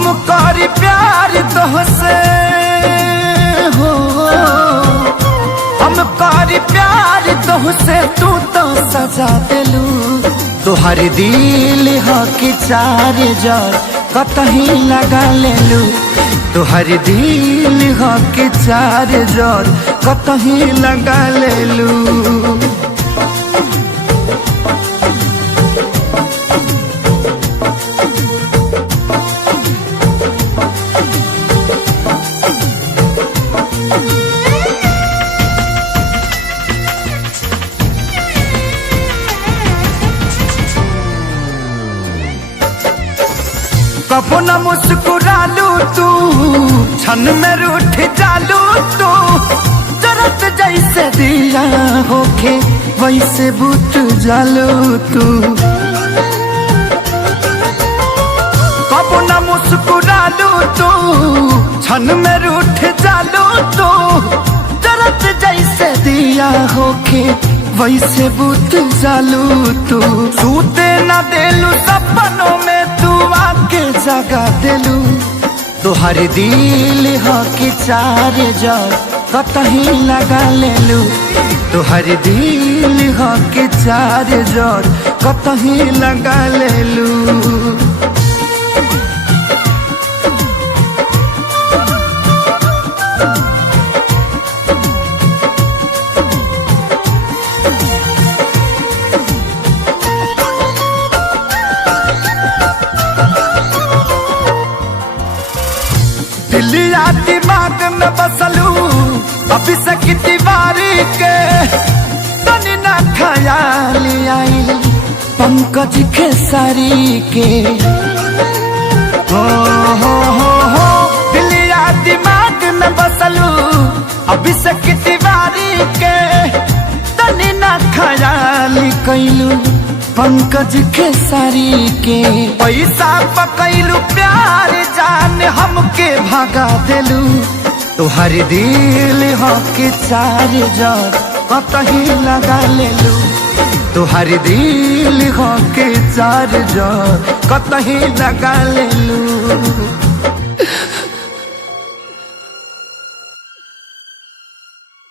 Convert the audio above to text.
हम करी प्यार तोहसे हो, हम करी प्यार तोहसे, तू तो सजा दिलू। तुहर दिल हो कि चार जार कतही लगा लेलू। तुहर दिल हो कि चार जार कतही लगा लेलू। कबो न मुस्कुरालू तू, क्षण में रूठ जालू तू। जरत जैसे दिया होके वैसे बुझ जालू तू। कबो न मुस्कुरालू तू, क्षण में रूठ जालू तू। जरत जैसे दिया होके वैसे बुझ जालू तू। सूते न देलू सपनों में तू आके जगा दिलू। तुहर दिल हो कि चार जार कतही लगा लेलू। तुहर दिल हो कि चार जार कतही लगा लेलू। दिलिया दिमाग में बसलू अभी से दीवारी के। तनी ना ख्याल आई पंकज खेसारी के। हो दिलिया दिमाग में बसलू अभी से दीवारी के। तनी ना ख्याल कैलू पंकज खेसारी के। पैसा पकैलू प्यार जान हमके भागा दिलू। तुहर दिल हो कि चार जार कतही लगा लेलू। तुहर दिल हो कि चार जार कतही लगा लेलू।